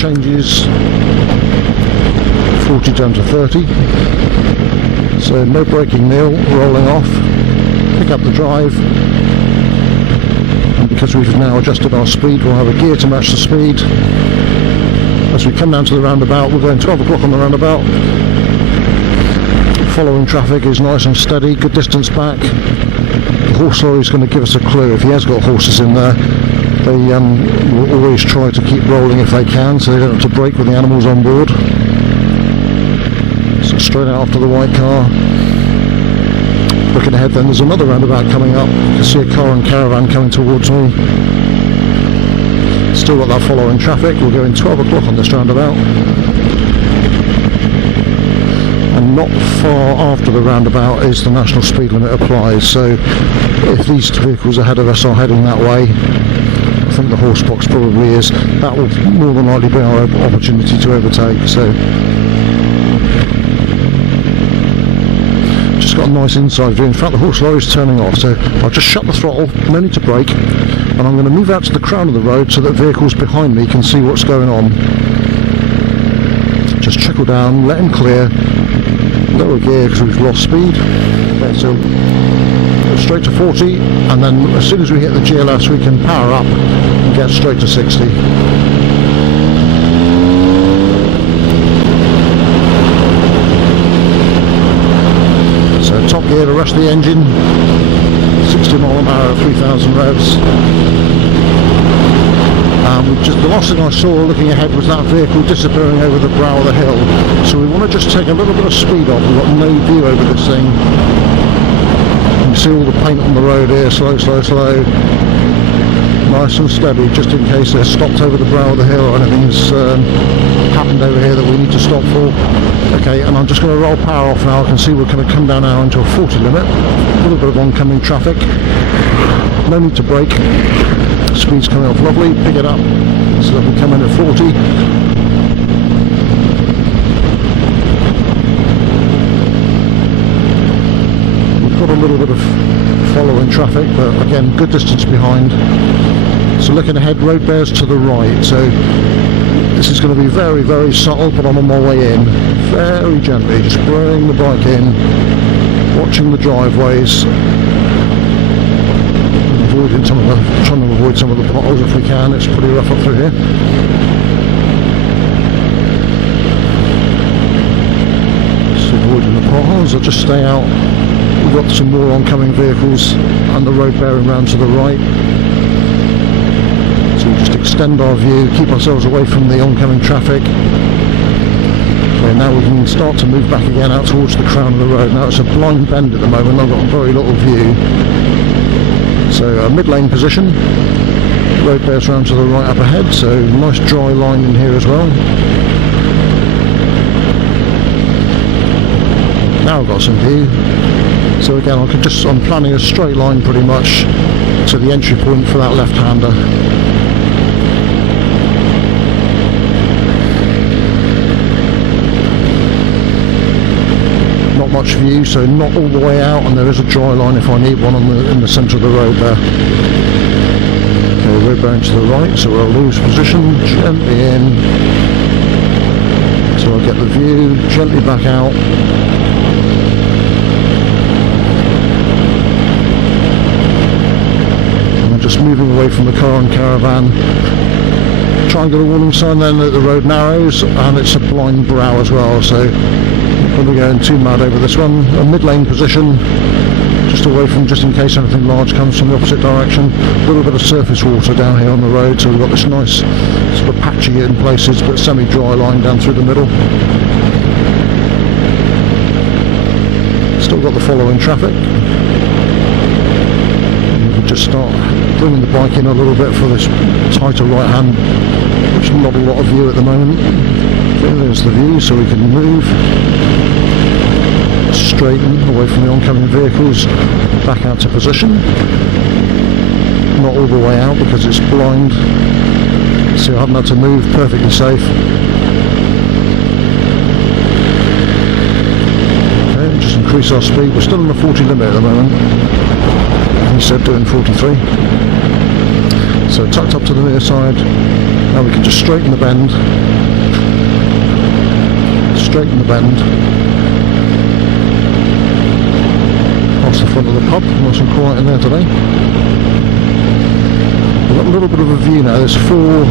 changes 40 down to 30. So no braking, Neil, rolling off, pick up the drive, and because we've now adjusted our speed, we'll have a gear to match the speed. As we come down to the roundabout, we're going 12 o'clock on the roundabout. Following traffic is nice and steady, good distance back. The horse lorry is going to give us a clue. If he has got horses in there, they will always try to keep rolling if they can, so they don't have to brake with the animals on board. So straight out after the white car. Looking ahead then, there's another roundabout coming up. You can see a car and caravan coming towards me. Still got that following traffic. We're going 12 o'clock on this roundabout. And not far after the roundabout is the national speed limit applies, so if these vehicles ahead of us are heading that way, I think the horse box probably is, that will more than likely be our opportunity to overtake. So just got a nice inside view. In fact, the horse lorry is turning off, so I'll just shut the throttle, no need to brake, and I'm going to move out to the crown of the road so that vehicles behind me can see what's going on. Just trickle down, let him clear, lower gear because we've lost speed. Okay, so straight to 40, and then as soon as we hit the GLS we can power up and get straight to 60. So top gear to rush the engine, 60 mph at 3000 revs. The last thing I saw looking ahead was that vehicle disappearing over the brow of the hill, so we want to just take a little bit of speed off. We've got no view over this thing. You can see all the paint on the road here, slow, slow, slow, nice and steady, just in case they're stopped over the brow of the hill or anything's happened over here that we need to stop for. Okay, and I'm just going to roll power off now. I can see we're going to come down now into a 40 limit, a little bit of oncoming traffic, no need to brake. Speed's coming off lovely, pick it up so that we come in at 40. We've got a little bit of following traffic, but again, good distance behind. So looking ahead, road bears to the right, so this is going to be very, very subtle, but I'm on my way in. Very gently, just bring the bike in, watching the driveways. Trying to avoid some of the potholes if we can. It's pretty rough up through here. Just avoiding the potholes. I'll just stay out. We've got some more oncoming vehicles and the road bearing round to the right. So we'll just extend our view, keep ourselves away from the oncoming traffic. Okay, now we can start to move back again out towards the crown of the road. Now it's a blind bend at the moment. I've got very little view. So a mid-lane position, road bears round to the right up ahead, so nice dry line in here as well. Now I've got some view, so again I'm planning a straight line pretty much to the entry point for that left-hander. Much view, so not all the way out, and there is a dry line if I need one in the centre of the road there. Okay, road bearing to the right, so we'll lose position, gently in, so I'll get the view, gently back out. And I'm just moving away from the car and caravan. Try and get a warning sign then that the road narrows, and it's a blind brow as well, so we're going too mad over this one. A mid-lane position, just away from, just in case anything large comes from the opposite direction. A little bit of surface water down here on the road, so we've got this nice sort of patchy in places but semi-dry line down through the middle. Still got the following traffic. And we'll just start bringing the bike in a little bit for this tighter right hand, which is not a lot of view at the moment. Okay, there's the view, so we can move, straighten away from the oncoming vehicles, back out to position. Not all the way out because it's blind, so I haven't had to move, perfectly safe. Okay, just increase our speed. We're still on the 40 limit at the moment. He said doing 43. So So tucked up to the near side. Now we can just straighten the bend. Straighten the bend. Past the front of the pub, nice and quiet in there today. We've got a little bit of a view now. There's four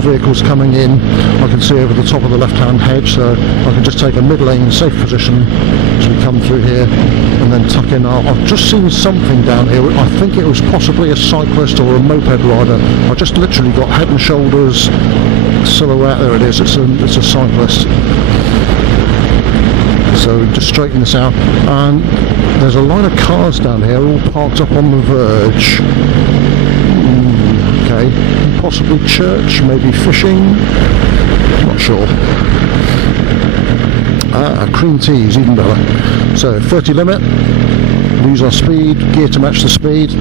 vehicles coming in. I can see over the top of the left-hand hedge, so I can just take a mid-lane safe position as we come through here, and then tuck in. I've just seen something down here. I think it was possibly a cyclist or a moped rider. I just literally got head and shoulders silhouette. There it is. It's a cyclist. So just straighten this out, and there's a line of cars down here all parked up on the verge. Okay, possibly church, maybe fishing, not sure. Cream teas, even better. So 30 limit, lose our speed, gear to match the speed.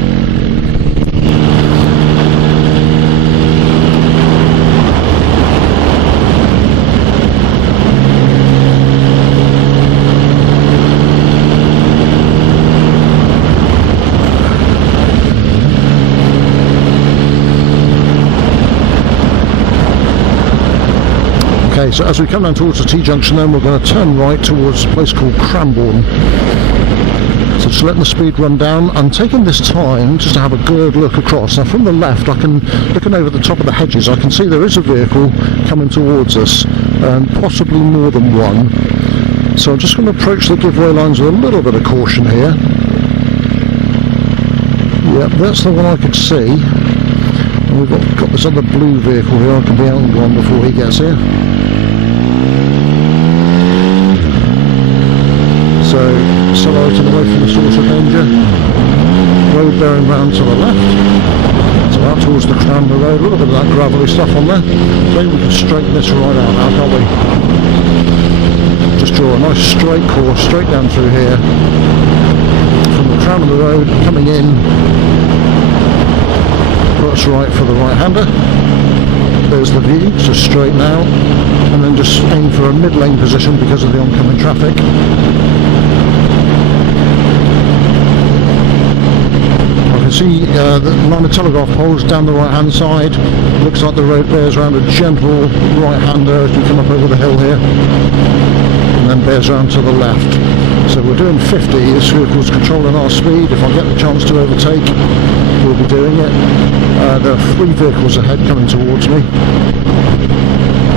Okay, so as we come down towards the T-junction, then we're going to turn right towards a place called Cranbourne. So just letting the speed run down and taking this time just to have a good look across. Now from the left, looking over the top of the hedges, I can see there is a vehicle coming towards us, and possibly more than one. So I'm just going to approach the giveaway lines with a little bit of caution here. Yep, that's the one I could see. And we've got this other blue vehicle here. I can be out and gone before he gets here. So, accelerating away from the source of danger. Road bearing round to the left. So out towards the Cranbourne Road, a little bit of that gravelly stuff on there. Maybe we can straighten this right out now, can't we? Just draw a nice straight course, straight down through here. From the crown of the road, coming in. Puts right for the right-hander. There's the view, just straighten out. And then just aim for a mid-lane position because of the oncoming traffic. See the line of telegraph poles down the right hand side. Looks like the road bears around a gentle right hander as we come up over the hill here, and then bears around to the left. So we're doing 50. This vehicle's controlling our speed. If I get the chance to overtake, we'll be doing it. There are 3 vehicles ahead coming towards me.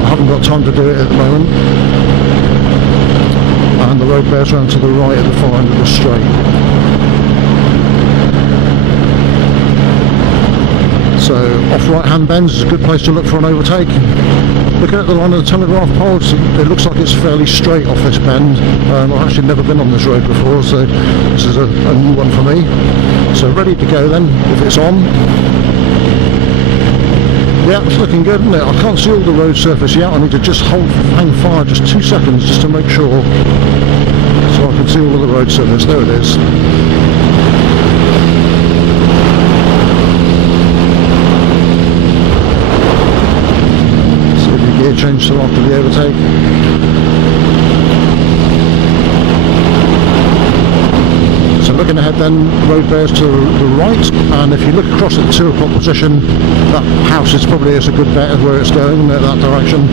I haven't got time to do it at the moment, and the road bears around to the right at the far end of the straight. So off right hand bends is a good place to look for an overtake. Looking at the line of the telegraph poles, it looks like it's fairly straight off this bend. I've actually never been on this road before, so this is a new one for me. So ready to go then, if it's on. Yeah, it's looking good, isn't it? I can't see all the road surface yet. I need to just hang fire just 2 seconds just to make sure, so I can see all of the road surface. There it is. Gear change till after the overtake. So looking ahead then, road bears to the right, and if you look across at the 2 o'clock position, that house is probably a good bet of where it's going, in that direction.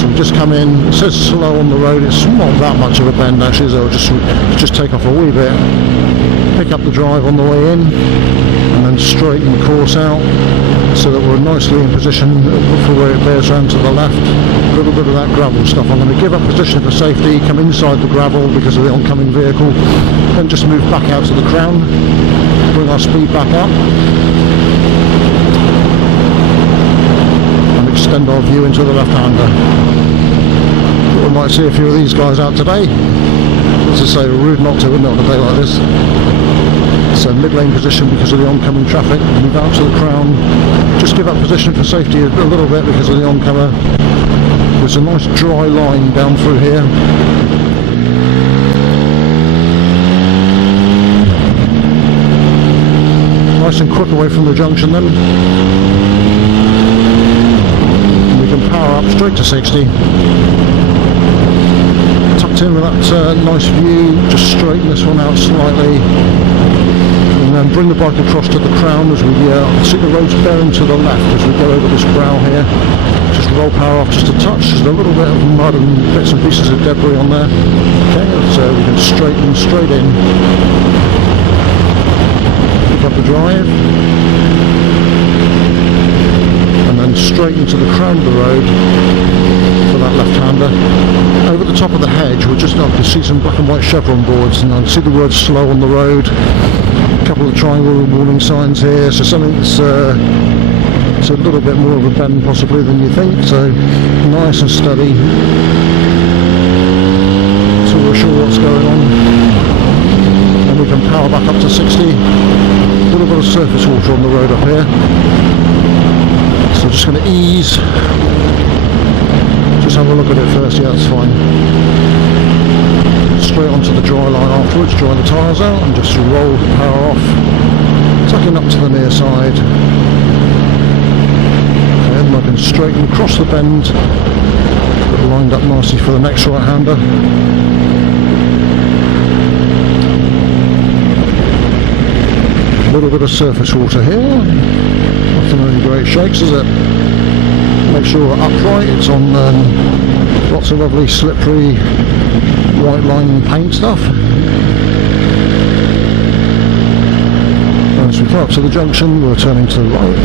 So we just come in, it says slow on the road, it's not that much of a bend actually, so I'll just take off a wee bit, pick up the drive on the way in, and then straighten the course out so that we're nicely in position for where it bears around to the left. A little bit of that gravel stuff. I'm going to give up position for safety, come inside the gravel because of the oncoming vehicle, then just move back out to the crown, bring our speed back up, and extend our view into the left-hander. We might see a few of these guys out today. As I say, rude not to, wouldn't it, on a day like this. So mid-lane position because of the oncoming traffic, move out to the crown, just give up position for safety a little bit because of the oncomer. There's a nice dry line down through here. Nice and quick away from the junction then. And we can power up straight to 60. Tucked in with that nice view, just straighten this one out slightly. and then bring the bike across to the crown as we see the road's bearing to the left as we go over this brow here. Just roll power off just a touch. There's a little bit of mud and bits and pieces of debris on there. Okay, so we can straighten straight in. Pick up the drive. And then straight into the crown of the road for that left-hander. Over the top of the hedge, we're just up to see some black and white chevron boards, and I can see the word slow on the road. A couple of triangle warning signs here, so something that's it's a little bit more of a bend possibly than you think, so nice and steady. So we're sure what's going on. And we can power back up to 60. A little bit of surface water on the road up here. So just going to ease. Just have a look at it first. Yeah, that's fine. Straight onto the dry line afterwards, dry the tyres out and just roll the power off. Tucking up to the near side. Okay, and I can straighten across the bend. Get lined up nicely for the next right-hander. A little bit of surface water here. Nothing really great shakes, is it? Make sure we're upright. It's on lots of lovely slippery white line paint stuff. As we come up to the junction, we're turning to the right.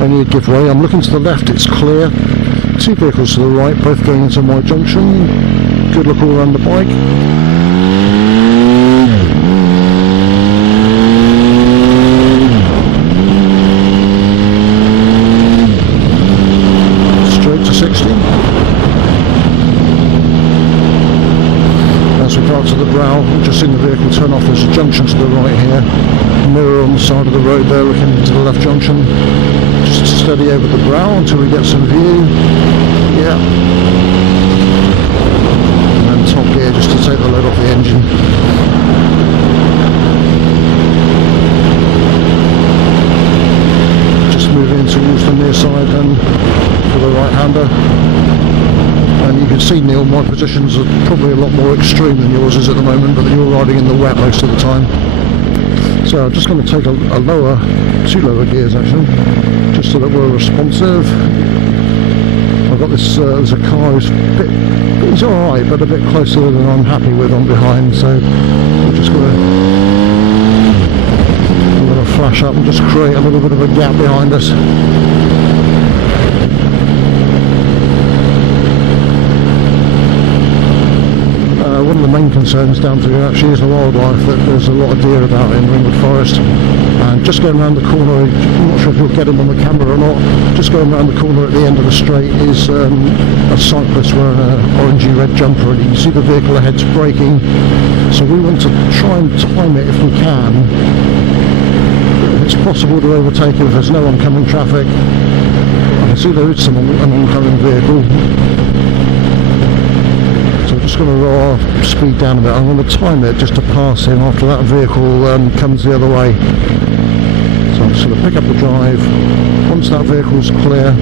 Only a give way. I'm looking to the left, it's clear. Two vehicles to the right, both going into my junction. Good look all around the bike. Straight to 60. As we go up to the brow, we've just seen the vehicle turn off. There's a junction to the right here. Mirror on the side of the road there looking into the left junction. Just steady over the brow until we get some view. Yeah. And then top gear just to take the load off the engine. Just moving towards the near side then for the right-hander. And you can see, Neil, my positions are probably a lot more extreme than yours is at the moment, but you're riding in the wet most of the time. So I'm just going to take a lower, two lower gears actually, just so that we're responsive. I've got this, there's a car who's he's alright, but a bit closer than I'm happy with on behind, so we're just going to flash up and just create a little bit of a gap behind us. One of the main concerns down to actually is the wildlife, that there's a lot of deer about in Ringwood Forest, and just going around the corner, I'm not sure if you'll get them on the camera or not, just going around the corner at the end of the straight is a cyclist wearing an orangey red jumper, and you can see the vehicle ahead's braking, so we want to try and time it if we can. It's possible to overtake if there's no oncoming traffic. I can see there is an oncoming vehicle. Just going to roll our speed down a bit. I'm going to time it just to pass him after that vehicle comes the other way. So I'm just going to pick up the drive. Once that vehicle's clear,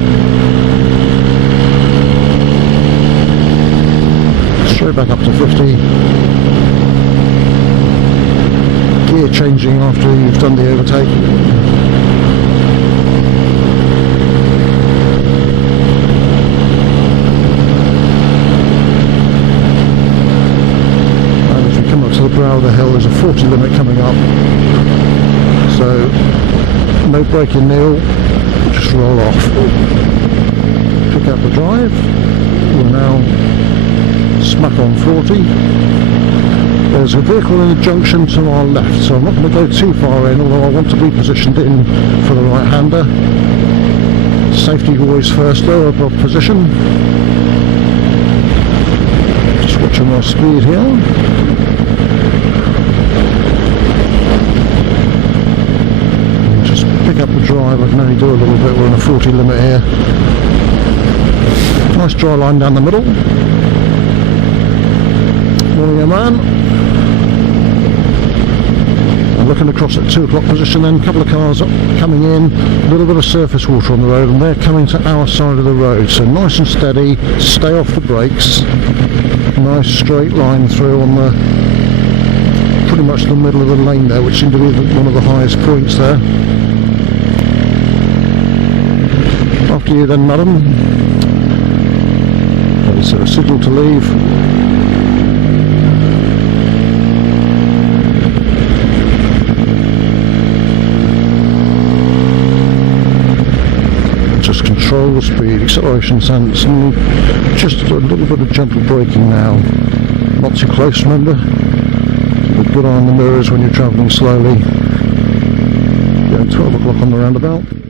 straight back up to 50. Gear changing after you've done the overtake. The brow of the hill, there's a 40 limit coming up, so no braking, Neil, just roll off. Pick up the drive. We're now smack on 40. There's a vehicle in the junction to our left, so I'm not going to go too far in, although I want to be positioned in for the right-hander. Safety always first though, above position. Just watching my speed here. Pick up the drive, I can only do a little bit, we're on a 40 limit here. Nice dry line down the middle. Morning, man. Looking across at 2 o'clock position, then a couple of cars coming in, a little bit of surface water on the road, and they're coming to our side of the road. So nice and steady, stay off the brakes, nice straight line through on the pretty much the middle of the lane there, which seemed to be one of the highest points there. After you then, madam. There's a signal to leave. Just control the speed, acceleration sense, and just a little bit of gentle braking now. Not too close, remember. Keep a good eye on the mirrors when you're travelling slowly. Going 12 o'clock on the roundabout.